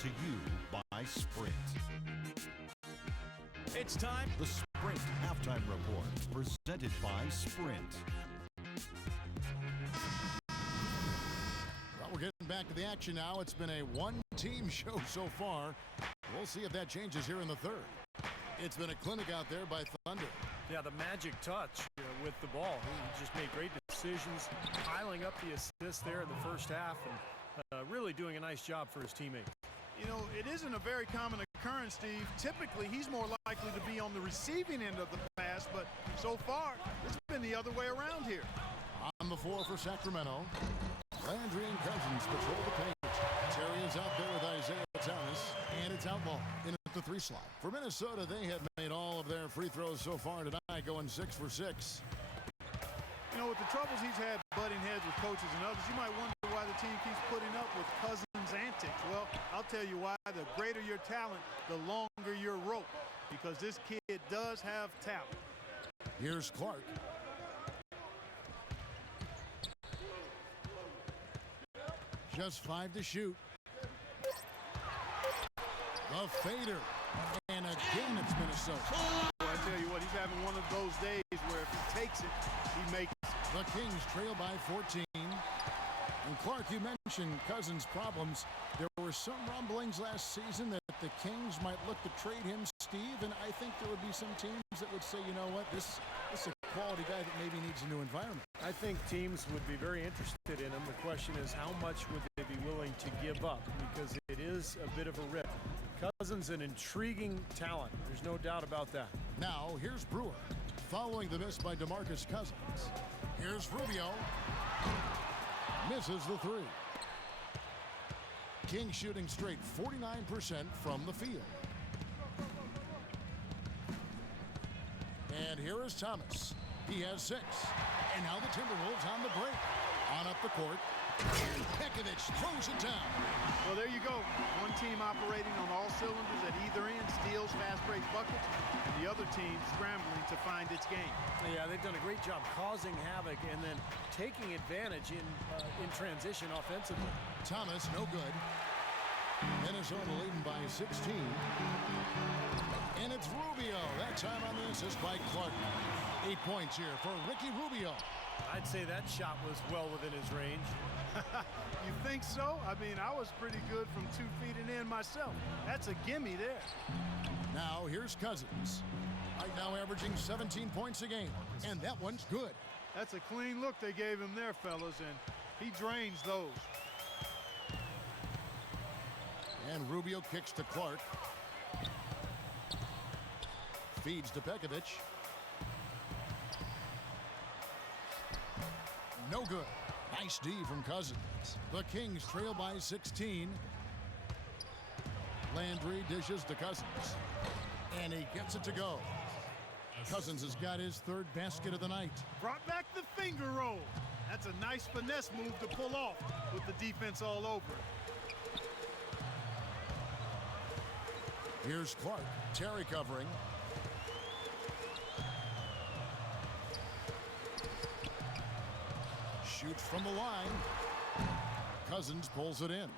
to you by Sprint. It's time. The Sprint Halftime Report, presented by Sprint. Well, we're getting back to the action now. It's been a one-team show so far. We'll see if that changes here in the third. It's been a clinic out there by Thunder. Yeah, the magic touch with the ball. He just made great decisions, piling up the assists there in the first half, and really doing a nice job for his teammates. You know, it isn't a very common occurrence, Steve. Typically, he's more likely to be on the receiving end of the pass, but so far, it's been the other way around here. On the floor for Sacramento, Landry and Cousins patrol the paint. Terry is out there with Isaiah Thomas, and it's Outlaw in at the 3 slot. For Minnesota, they have made all of their free throws so far tonight, going 6 for 6. You know, with the troubles he's had butting heads with coaches and others, you might wonder why the team keeps putting up with Cousins' antics. Well, I'll tell you why. The greater your talent, the longer your rope, because this kid does have talent. Here's Clark. Just 5 to shoot. The fader. And again, it's Minnesota. Well, I tell you what, he's having one of those days where if he takes it, he makes it. The Kings trail by 14. And Clark, you mentioned Cousins' problems. There were some rumblings last season that the Kings might look to trade him, Steve, and I think there would be some teams that would say, you know what, this is a quality guy that maybe needs a new environment. I think teams would be very interested in him. The question is, how much would they be willing to give up? Because it is a bit of a risk. Cousins, an intriguing talent. There's no doubt about that. Now, here's Brewer, following the miss by DeMarcus Cousins. Here's Rubio. Misses the 3. King shooting straight 49% from the field. And here is Thomas. He has 6. And now the Timberwolves on the break. On up the court. And Pekovic throws it down. Well, there you go. One team operating on all cylinders at either end, steals, fast break buckets, and the other team scrambling to find its game. Yeah, they've done a great job causing havoc and then taking advantage in transition offensively. Thomas, no good. Minnesota leading by 16. And it's Rubio. That time on the assist by Clark. 8 points here for Ricky Rubio. I'd say that shot was well within his range. You think so? I mean, I was pretty good from 2 feet and in myself. That's a gimme there. Now here's Cousins. Right now averaging 17 points a game. And that one's good. That's a clean look they gave him there, fellas, and he drains those. And Rubio kicks to Clark. Feeds to Pekovic. No good. Nice D from Cousins. The Kings trail by 16. Landry dishes to Cousins. And he gets it to go. Cousins has got his 3rd basket of the night. Brought back the finger roll. That's a nice finesse move to pull off with the defense all over. Here's Clark. Terry covering. Shoots from the line. Cousins pulls it in.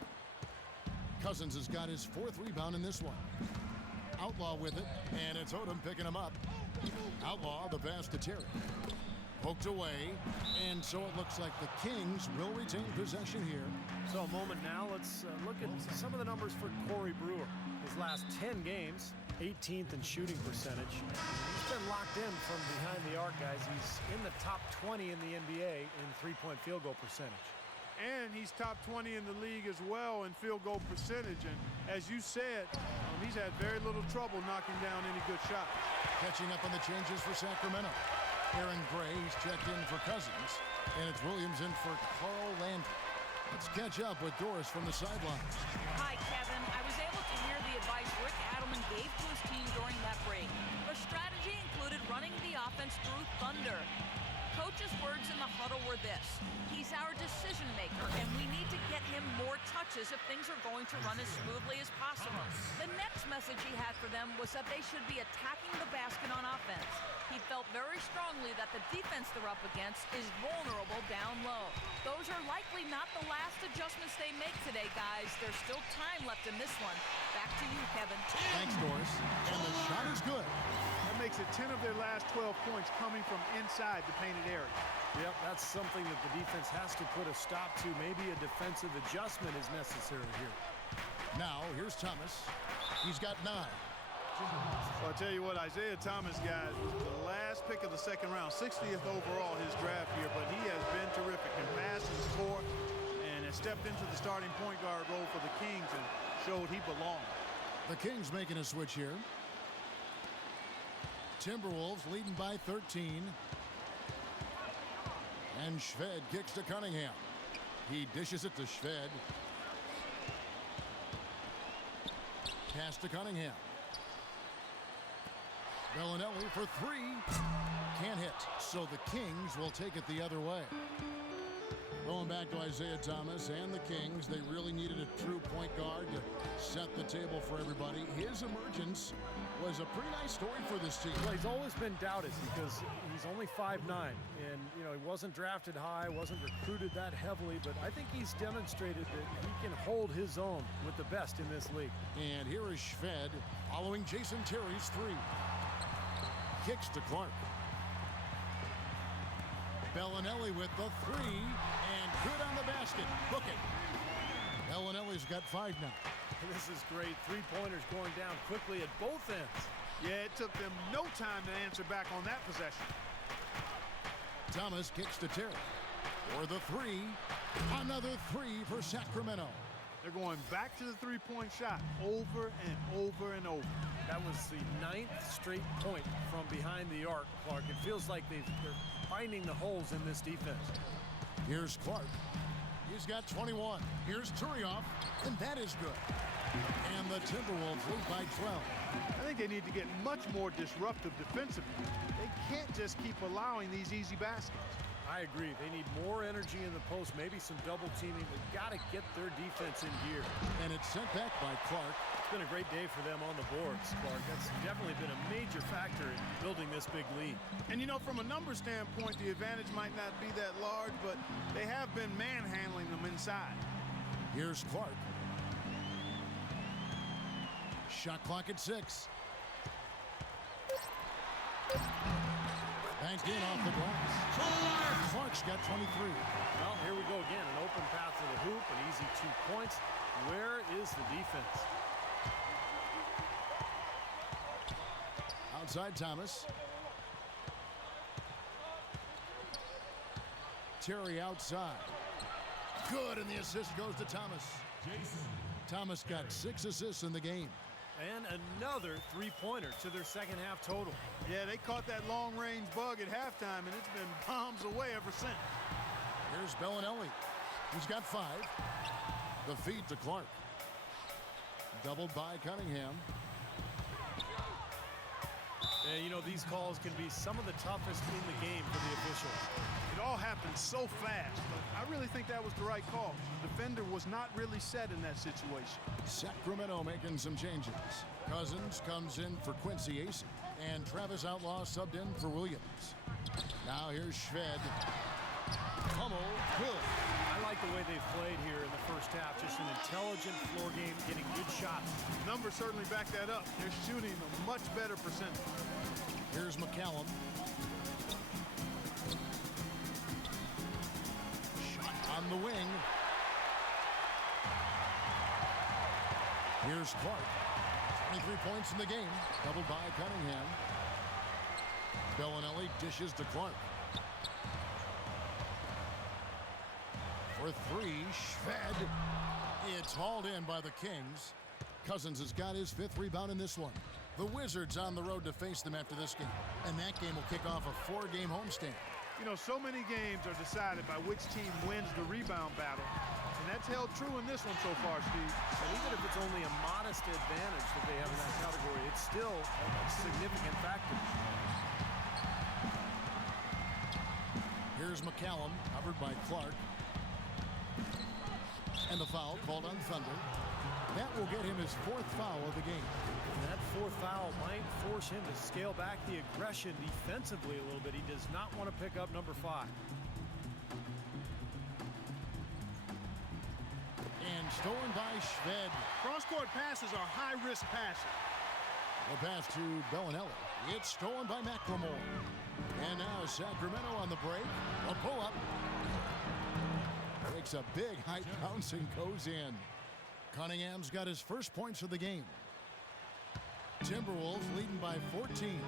Cousins has got his 4th rebound in this one. Outlaw with it, and it's Odom picking him up. Outlaw, the pass to Terry. Poked away, and so it looks like the Kings will retain possession here. So a moment now, let's look at some of the numbers for Corey Brewer. His last 10 games, 18th in shooting percentage. He's been locked in from behind the arc, guys. He's in the top 20 in the NBA in three-point field goal percentage. And he's top 20 in the league as well in field goal percentage. And as you said, he's had very little trouble knocking down any good shots. Catching up on the changes for Sacramento. Aaron Gray, he's checked in for Cousins. And it's Williams in for Carl Landry. Let's catch up with Doris from the sidelines. Hi, Kevin. I was able to hear the advice Rick Adelman gave to his team during that break. Their strategy included running the offense through Thunder. Coach's words in the huddle were this: he's our decision maker, and we need to get him more touches if things are going to run as smoothly as possible. The next message he had for them was that they should be attacking the basket on offense. He felt very strongly that the defense they're up against is vulnerable down low. Those are likely not the last adjustments they make today, guys. There's still time left in this one. Back to you, Kevin. Thanks, Doris. And the shot is good. That makes it 10 of their last 12 points coming from inside the painted area. Yep, that's something that the defense has to put a stop to. Maybe a defensive adjustment is necessary here. Now, here's Thomas. He's got 9. Well, I'll tell you what, Isaiah Thomas, guys, was the last pick of the second round, 60th overall his draft here, but he has been terrific in pass and score, and has stepped into the starting point guard role for the Kings and showed he belonged. The Kings making a switch here. Timberwolves leading by 13. And Shved kicks to Cunningham. He dishes it to Shved. Pass to Cunningham. Bellinelli for 3. Can't hit. So the Kings will take it the other way. Going back to Isaiah Thomas and the Kings, they really needed a true point guard to set the table for everybody. His emergence was a pretty nice story for this team. Well, he's always been doubted because he's only 5'9", and he wasn't drafted high, wasn't recruited that heavily, but I think he's demonstrated that he can hold his own with the best in this league. And here is Shved following Jason Terry's 3. Kicks to Clark. Bellinelli with the 3, and good on the basket. Book it. Bellinelli's got 5 now. This is great. Three-pointers going down quickly at both ends. Yeah, it took them no time to answer back on that possession. Thomas kicks to Terry for the 3. Another 3 for Sacramento. They're going back to the three-point shot over and over and over. That was the 9th straight point from behind the arc, Clark. It feels like they're finding the holes in this defense. Here's Clark. He's got 21. Here's Turioff, and that is good. And the Timberwolves lead by 12. I think they need to get much more disruptive defensively. They can't just keep allowing these easy baskets. I agree. They need more energy in the post, maybe some double teaming. They've got to get their defense in gear. And it's sent back by Clark. It's been a great day for them on the boards, Clark. That's definitely been a major factor in building this big lead. And from a number standpoint, the advantage might not be that large, but they have been manhandling them inside. Here's Clark. Shot clock at 6. Banked in off the glass. Clark's got 23. Well, here we go again. An open path to the hoop, an easy 2 points. Where is the defense? Outside Thomas. Terry outside. Good, and the assist goes to Thomas. Thomas got 6 assists in the game. And another three-pointer to their second half total. Yeah, they caught that long-range bug at halftime, and it's been bombs away ever since. Here's Bellinelli. He's got 5. The feed to Clark. Doubled by Cunningham. And, these calls can be some of the toughest in the game for the officials. It all happened so fast, but I really think that was the right call. The defender was not really set in that situation. Sacramento making some changes. Cousins comes in for Quincy Ace, and Travis Outlaw subbed in for Williams. Now here's Shved. Hummel, good. I like the way they've played here in the first half. Just an intelligent floor game, getting good shots. Numbers certainly back that up. They're shooting a much better percentage. Here's McCallum. Shot on the wing. Here's Clark. 23 points in the game. Doubled by Cunningham. Bellinelli dishes to Clark. For 3, Shved. It's hauled in by the Kings. Cousins has got his 5th rebound in this one. The Wizards on the road to face them after this game. And that game will kick off a 4-game homestand. So many games are decided by which team wins the rebound battle. And that's held true in this one so far, Steve. And even if it's only a modest advantage that they have in that category, it's still a significant factor. Here's McCallum, covered by Clark. And the foul called on Thunder. That will get him his 4th foul of the game. And that 4th foul might force him to scale back the aggression defensively a little bit. He does not want to pick up number 5. And stolen by Shved. Cross-court passes are high-risk passes. The pass to Bellinelli. It's stolen by McLemore. And now Sacramento on the break. A pull-up. Takes a big height bounce and goes in. Cunningham's got his first points of the game. Timberwolves leading by 14.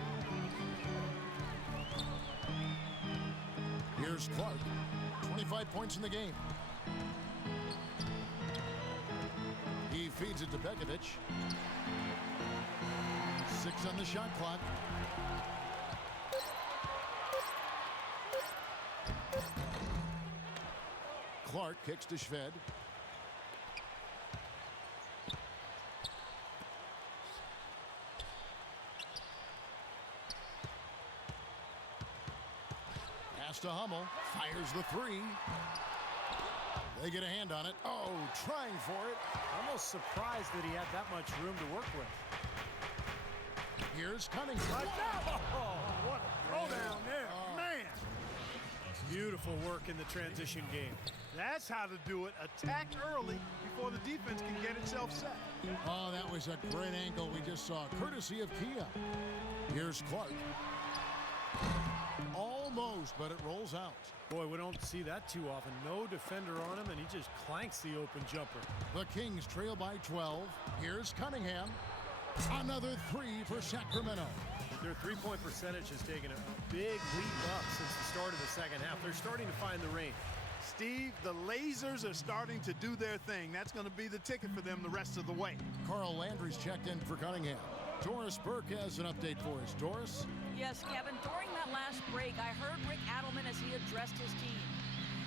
Here's Clark. 25 points in the game. He feeds it to Pekovic. 6 on the shot clock. Clark kicks to Shved. Pass to Hummel. Fires the 3. They get a hand on it. Oh, trying for it. Almost surprised that he had that much room to work with. Here's Cunningham. Oh, what a throw down there. Man. Beautiful work in the transition game. That's how to do it. Attack early before the defense can get itself set. Oh, that was a great angle we just saw, courtesy of Kia. Here's Clark. Almost, but it rolls out. Boy, we don't see that too often. No defender on him, and he just clanks the open jumper. The Kings trail by 12. Here's Cunningham. Another 3 for Sacramento. Their three-point percentage has taken a big leap up since the start of the second half. They're starting to find the range. Steve, the lasers are starting to do their thing. That's going to be the ticket for them the rest of the way. Carl Landry's checked in for Cunningham. Doris Burke has an update for us. Doris? Yes, Kevin, during that last break, I heard Rick Adelman as he addressed his team.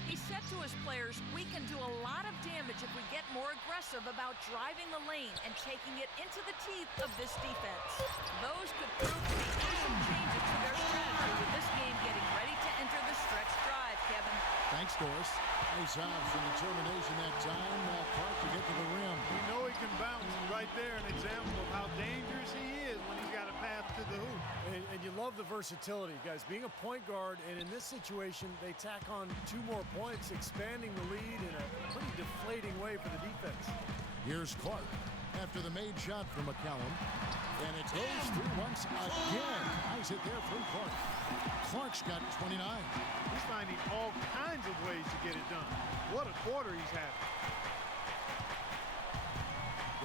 He said to his players, we can do a lot of damage if we get more aggressive about driving the lane and taking it into the teeth of this defense. Those could prove to be crucial changes to their strategy with this game getting ready to enter the stretch drive, Kevin. Thanks, Doris. Nice job, some determination that time. Clark to get to the rim. You know he can bounce. Right there, an example of how dangerous he is when he's got a path to the hoop. And you love the versatility, guys. Being a point guard, and in this situation, they tack on 2 more points, expanding the lead in a pretty deflating way for the defense. Here's Clark after the made shot from McCallum. And it goes through once again. Nice hit there from Clark. Clark's got 29. He's finding all kinds of ways to get it done. What a quarter he's having.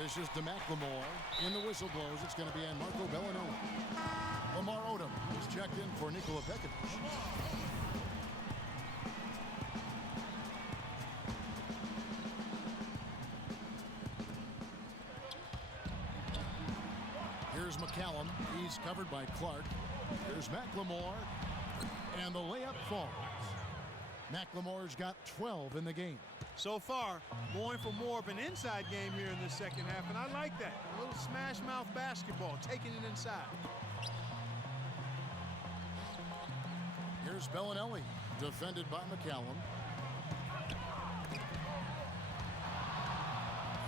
This is to McLemore. In the whistle blows, it's going to be on Marco Bellinelli. Lamar Odom is checked in for Nikola Pekovic. Here's McCallum. He's covered by Clark. Here's McLemore. And the layup falls. McLemore's got 12 in the game. So far, going for more of an inside game here in the second half, and I like that. A little smash mouth basketball, taking it inside. Here's Bellinelli, defended by McCallum.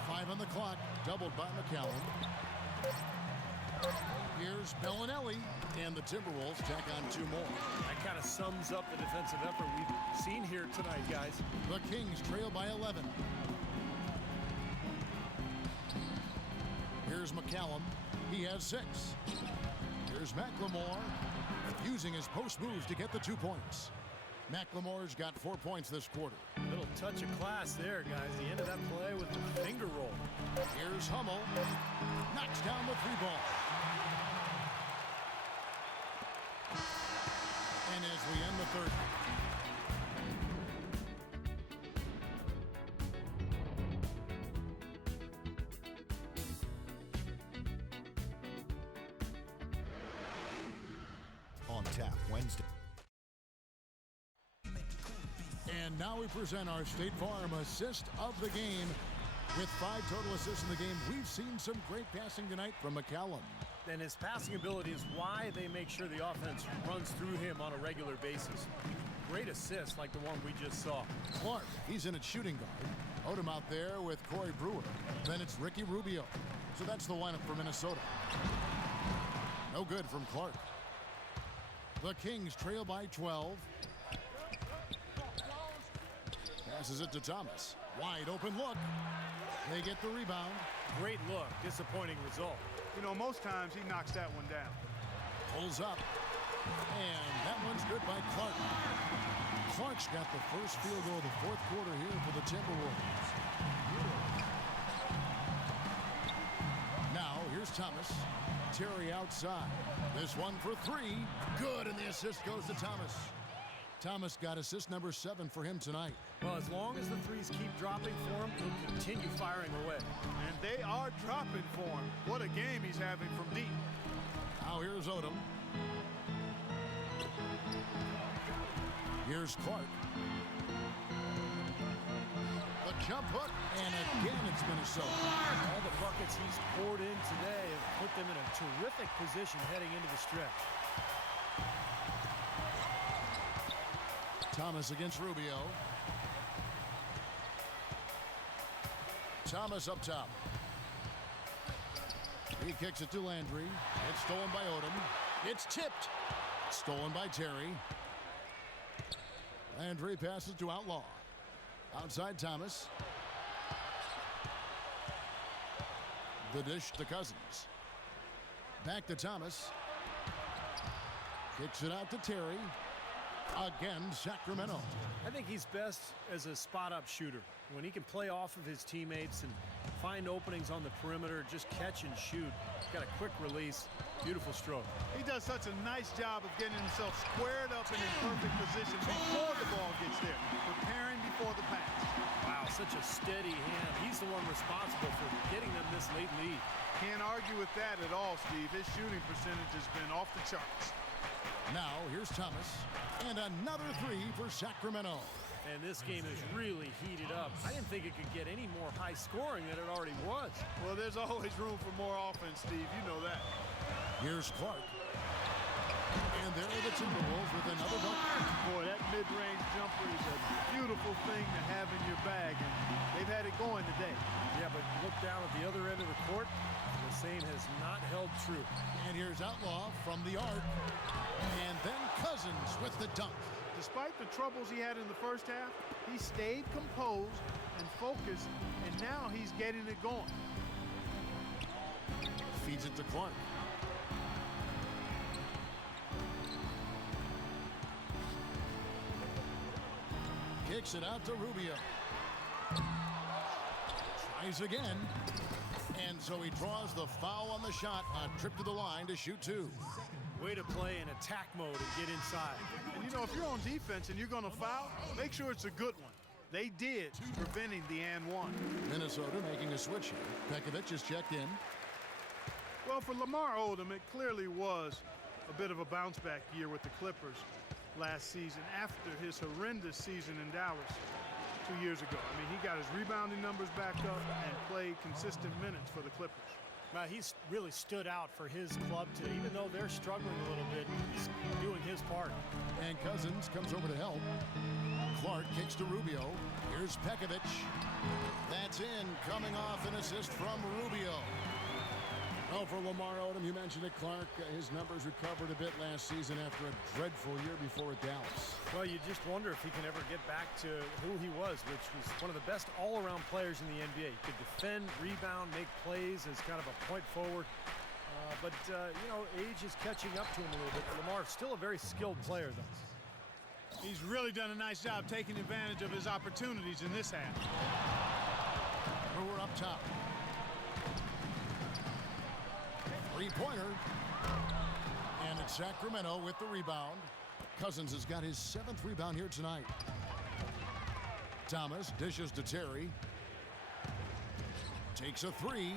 5 on the clock, doubled by McCallum. Here's Bellinelli, and the Timberwolves tack on 2 more. That kind of sums up the defensive effort we've seen here tonight, guys. The Kings trail by 11. Here's McCallum. He has 6. Here's McLemore, using his post moves to get the 2 points. McLemore's got 4 points this quarter. Little touch of class there, guys. The end of that play with the finger roll. Here's Hummel. Knocks down the 3-ball. And as we end the third. On tap Wednesday. And now we present our State Farm assist of the game. With 5 total assists in the game, we've seen some great passing tonight from McCallum. And his passing ability is why they make sure the offense runs through him on a regular basis. great assist like the one we just saw. Clark, he's in at shooting guard. Odom out there with Corey Brewer. Then it's Ricky Rubio. So that's the lineup for Minnesota. No good from Clark. The Kings trail by 12. Passes it to Thomas. Wide open look. They get the rebound. Great look. Disappointing result. You know, most times he knocks that one down. Pulls up. And that one's good by Clark. Clark's got the first field goal of the fourth quarter here for the Timberwolves. Now, here's Thomas. Terry outside. This one for three. Good, and the assist goes to Thomas. Thomas got assist number 7 for him tonight. Well, as long as the threes keep dropping for him, he'll continue firing away. And they are dropping for him. What a game he's having from deep. Now here's Odom. Here's Clark. The jump hook, and again it's Minnesota. All the buckets he's poured in today have put them in a terrific position heading into the stretch. Thomas against Rubio. Thomas up top. He kicks it to Landry. It's stolen by Odom. It's tipped. Stolen by Terry. Landry passes to Outlaw. Outside Thomas. The dish to Cousins. Back to Thomas. Kicks it out to Terry. Again, Sacramento. I think he's best as a spot-up shooter. When he can play off of his teammates and find openings on the perimeter, just catch and shoot. He's got a quick release. Beautiful stroke. He does such a nice job of getting himself squared up and in perfect position before the ball gets there, preparing before the pass. Wow, such a steady hand. He's the one responsible for getting them this late lead. Can't argue with that at all, Steve. His shooting percentage has been off the charts. Now, here's Thomas. And another three for Sacramento. And this game is really heated up. I didn't think it could get any more high scoring than it already was. Well, there's always room for more offense, Steve. You know that. Here's Clark. And there are the Timberwolves with another bucket. Boy, that mid-range jumper is a beautiful thing to have in your bag, and they've had it going today. Yeah, but look down at the other end of the court. The same has not held true. And here's Outlaw from the arc. And then Cousins with the dunk. Despite the troubles he had in the first half, he stayed composed and focused, and now he's getting it going. Feeds it to Clark. Kicks it out to Rubio. Tries again. And so he draws the foul on the shot. A trip to the line to shoot 2. Way to play in attack mode and get inside. And you know, if you're on defense and you're going to foul, make sure it's a good one. They did, preventing the and one. Minnesota making a switch here. Pekovic is checked in. Well, for Lamar Odom, it clearly was a bit of a bounce-back year with the Clippers last season after his horrendous season in Dallas 2 years ago. I mean, he got his rebounding numbers back up and played consistent minutes for the Clippers. He's really stood out for his club today. Even though they're struggling a little bit, he's doing his part. And Cousins comes over to help. Clark kicks to Rubio. Here's Pekovic. That's in, coming off an assist from Rubio. Oh, for Lamar Odom, you mentioned it, Clark. His numbers recovered a bit last season after a dreadful year before at Dallas. Well, you just wonder if he can ever get back to who he was, which was one of the best all-around players in the NBA. He could defend, rebound, make plays as kind of a point forward. But you know, age is catching up to him a little bit. Lamar's still a very skilled player, though. He's really done a nice job taking advantage of his opportunities in this half. Brewer up top. Three-pointer. And it's Sacramento with the rebound. Cousins has got his 7th rebound here tonight. Thomas dishes to Terry. Takes a 3.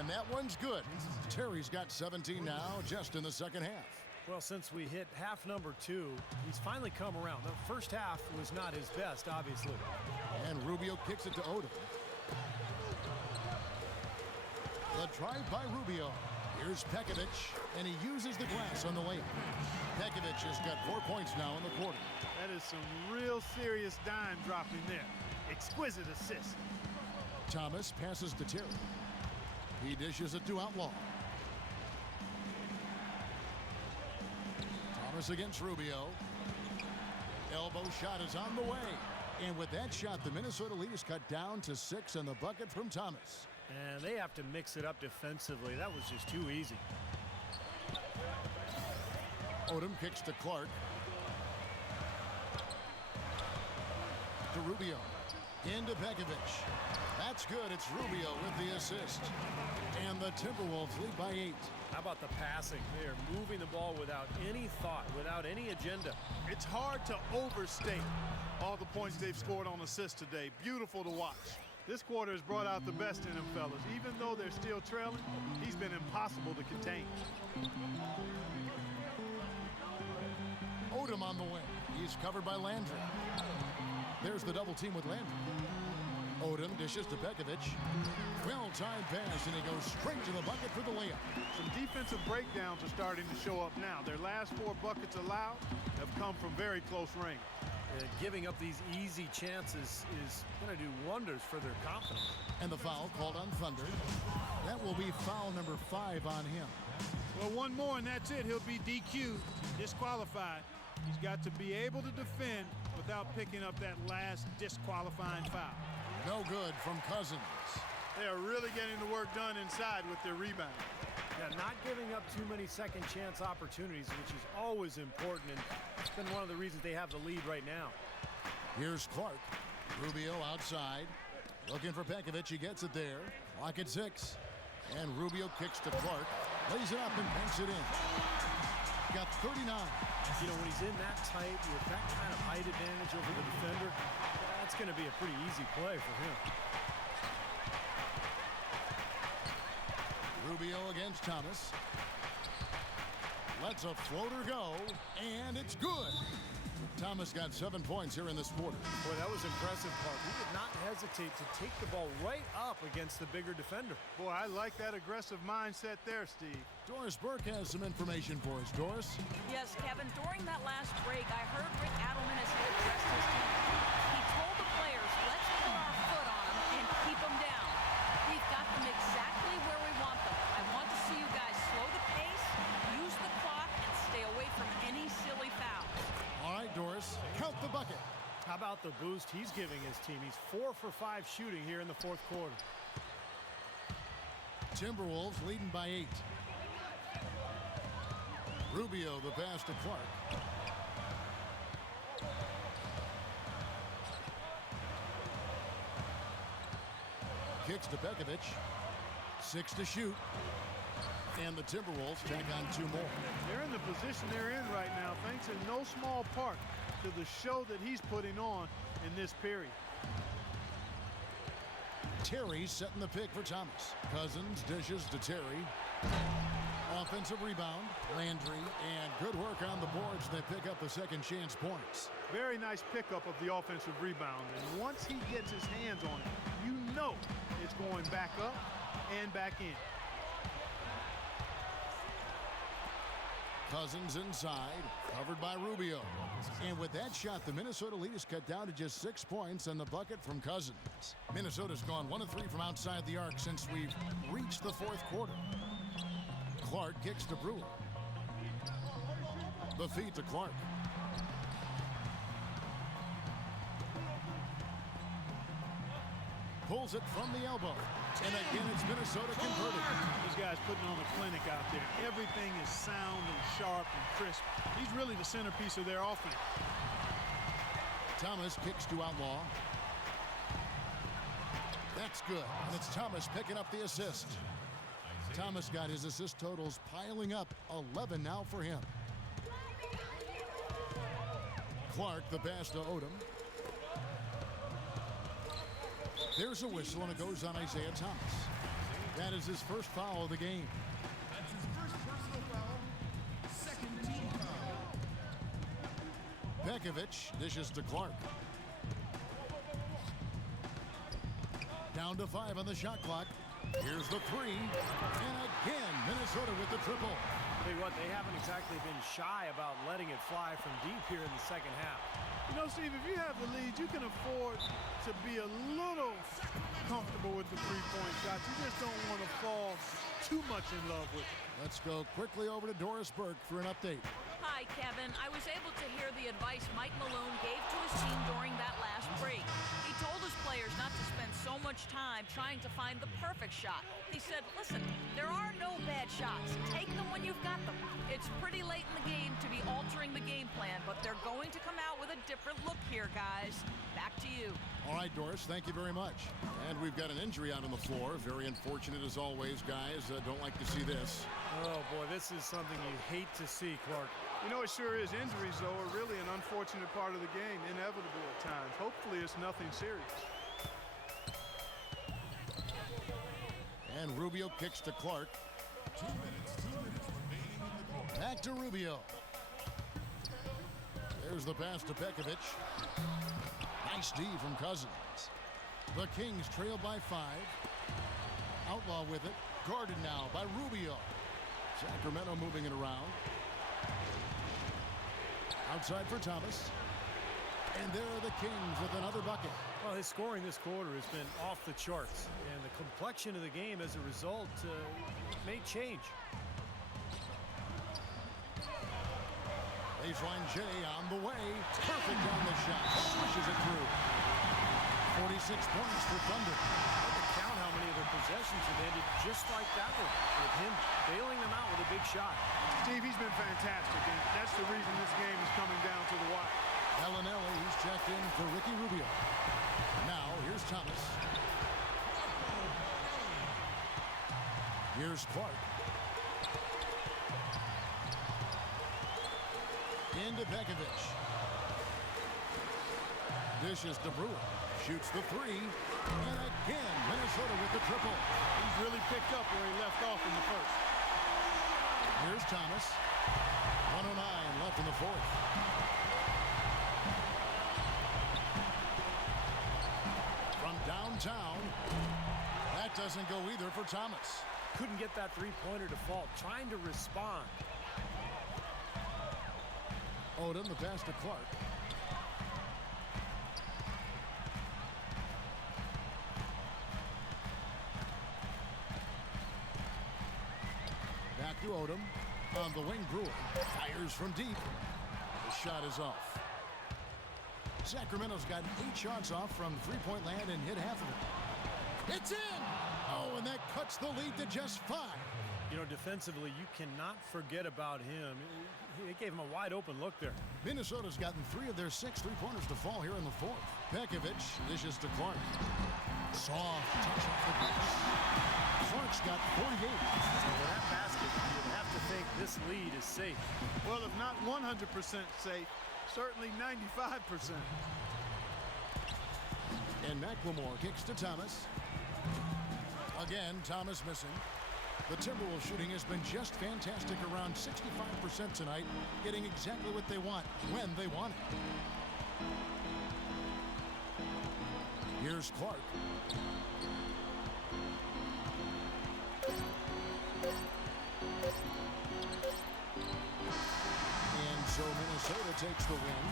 And that one's good. Terry's got 17 now, just in the second half. Well, since we hit half number 2, he's finally come around. The first half was not his best, obviously. And Rubio kicks it to Odom. The drive by Rubio. Here's Pekovic, and he uses the glass on the layup. Pekovic has got 4 points now in the quarter. That is some real serious dime dropping there. Exquisite assist. Thomas passes to Terry. He dishes it to Outlaw. Thomas against Rubio. Elbow shot is on the way. And with that shot, the Minnesota lead is cut down to 6 and the bucket from Thomas. And they have to mix it up defensively. That was just too easy. Odom kicks to Clark. To Rubio. Into Pekovic. That's good. It's Rubio with the assist. And the Timberwolves lead by 8. How about the passing? They are moving the ball without any thought, without any agenda. It's hard to overstate all the points they've scored on assists today. Beautiful to watch. This quarter has brought out the best in them fellas. Even though they're still trailing, he's been impossible to contain. Odom on the wing. He's covered by Landry. There's the double team with Landry. Odom dishes to Pekovic. Well-timed pass, and he goes straight to the bucket for the layup. Some defensive breakdowns are starting to show up now. Their last 4 buckets allowed have come from very close range. Giving up these easy chances is going to do wonders for their confidence. And the foul called on Thunder. That will be foul number 5 on him. Well, one more and that's it. He'll be DQ'd, disqualified. He's got to be able to defend without picking up that last disqualifying foul. No good from Cousins. They are really getting the work done inside with their rebound. Yeah, not giving up too many second chance opportunities, which is always important, and it's been one of the reasons they have the lead right now. Here's Clark. Rubio outside. Looking for Pekovic. He gets it there. Clock at 6. And Rubio kicks to Clark. Lays it up and banks it in. Got 39. You know, when he's in that tight with that kind of height advantage over the defender, that's going to be a pretty easy play for him. Rubio against Thomas. Lets a floater go, and it's good. Thomas got 7 points here in this quarter. Boy, that was impressive, Clark. He did not hesitate to take the ball right up against the bigger defender. Boy, I like that aggressive mindset there, Steve. Doris Burke has some information for us. Doris? Yes, Kevin, during that last break, I heard Rick Adelman as he addressed his team. He told the players, let's put our foot on them and keep them down. We've got them exactly where we want them. I want to see you guys slow the pace, use the clock, and stay away from any silly fouls. All right, Doris, count the bucket. How about the boost he's giving his team? He's 4 for 5 shooting here in the 4th quarter. Timberwolves leading by 8. Rubio the pass to Clark. Kicks to Pekovic. 6 to shoot. And the Timberwolves tack on 2 more. They're in the position they're in right now thanks in no small part to the show that he's putting on in this period. Terry setting the pick for Thomas. Cousins dishes to Terry. Offensive rebound. Landry. And good work on the boards. They pick up the second chance points. Very nice pickup of the offensive rebound. And once he gets his hands on it, you know it's going back up and back in. Cousins inside, covered by Rubio. And with that shot, the Minnesota lead is cut down to just 6 points on the bucket from Cousins. Minnesota's gone 1 of 3 from outside the arc since we've reached the 4th quarter. Clark kicks to Brewer. The feed to Clark. Pulls it from the elbow. And again, it's Minnesota converted. These guys putting on a clinic out there. Everything is sound and sharp and crisp. He's really the centerpiece of their offense. Thomas kicks to Outlaw. That's good. And it's Thomas picking up the assist. Thomas got his assist totals piling up. 11 now for him. Clark, the pass to Odom. There's a whistle, and it goes on Isaiah Thomas. That is his first foul of the game. That's his first personal foul, second team foul. Pekovic dishes to Clark. Down to 5 on the shot clock. Here's the three. And again, Minnesota with the triple. Tell you what, they haven't exactly been shy about letting it fly from deep here in the second half. You know, Steve, if you have the lead, you can afford to be a little comfortable with the three-point shot. You just don't want to fall too much in love with it. Let's go quickly over to Doris Burke for an update. Hi, Kevin. I was able to hear the advice Mike Malone gave to his team during that last break. He told his players not to spend so much time trying to find the perfect shot. He said, listen, there are no bad shots. Take them when you've got them. It's pretty late in the game to be altering the game plan, but they're going to come out with a different look here, guys. Back to you. All right, Doris, thank you very much. And we've got an injury out on the floor. Very unfortunate as always, guys. Don't like to see this. Oh, boy, this is something you hate to see, Clark. You know, it sure is. Injuries, though, are really an unfortunate part of the game, inevitable at times. Hopefully it's nothing serious. And Rubio kicks to Clark. 2 minutes remaining in the quarter. Back to Rubio. There's the pass to Pekovic. Nice D from Cousins. The Kings trail by 5. Outlaw with it. Guarded now by Rubio. Sacramento moving it around. Outside for Thomas. And there are the Kings with another bucket. Well, his scoring this quarter has been off the charts, and the complexion of the game as a result may change. Baseline J on the way. Perfect on the shot. Swishes it through. 46 points for Thunder. Hard to count how many of their possessions have ended just like that one, with him bailing them out with a big shot. Steve, he's been fantastic, and that's the reason this game is coming down to the wire. Bellinelli, he's checked in for Ricky Rubio. Now, here's Thomas. Here's Clark. Into Pekovic. Dishes to Brewer. Shoots the three. And again, Minnesota with the triple. He's really picked up where he left off in the first. Here's Thomas. 109 left in the fourth. From downtown, that doesn't go either for Thomas. Couldn't get that three-pointer to fall, trying to respond. Odom, the pass to Clark. Back to Odom. On the wing, Brewer fires from deep. The shot is off. Sacramento's got 8 shots off from three-point land and hit half of it. It's in! Oh, and that cuts the lead to just 5. You know, defensively, you cannot forget about him. It gave him a wide-open look there. Minnesota's gotten 3 of their 6 three-pointers to fall here in the fourth. Pekovic dishes to Clark. Soft touch off the glass. Clark's got 48. So with that basket, you would have to think this lead is safe. Well, if not 100% safe, certainly 95%. And McLemore kicks to Thomas. Again, Thomas missing. The Timberwolves shooting has been just fantastic, around 65% tonight, getting exactly what they want, when they want it. Here's Clark. And so Minnesota takes the win.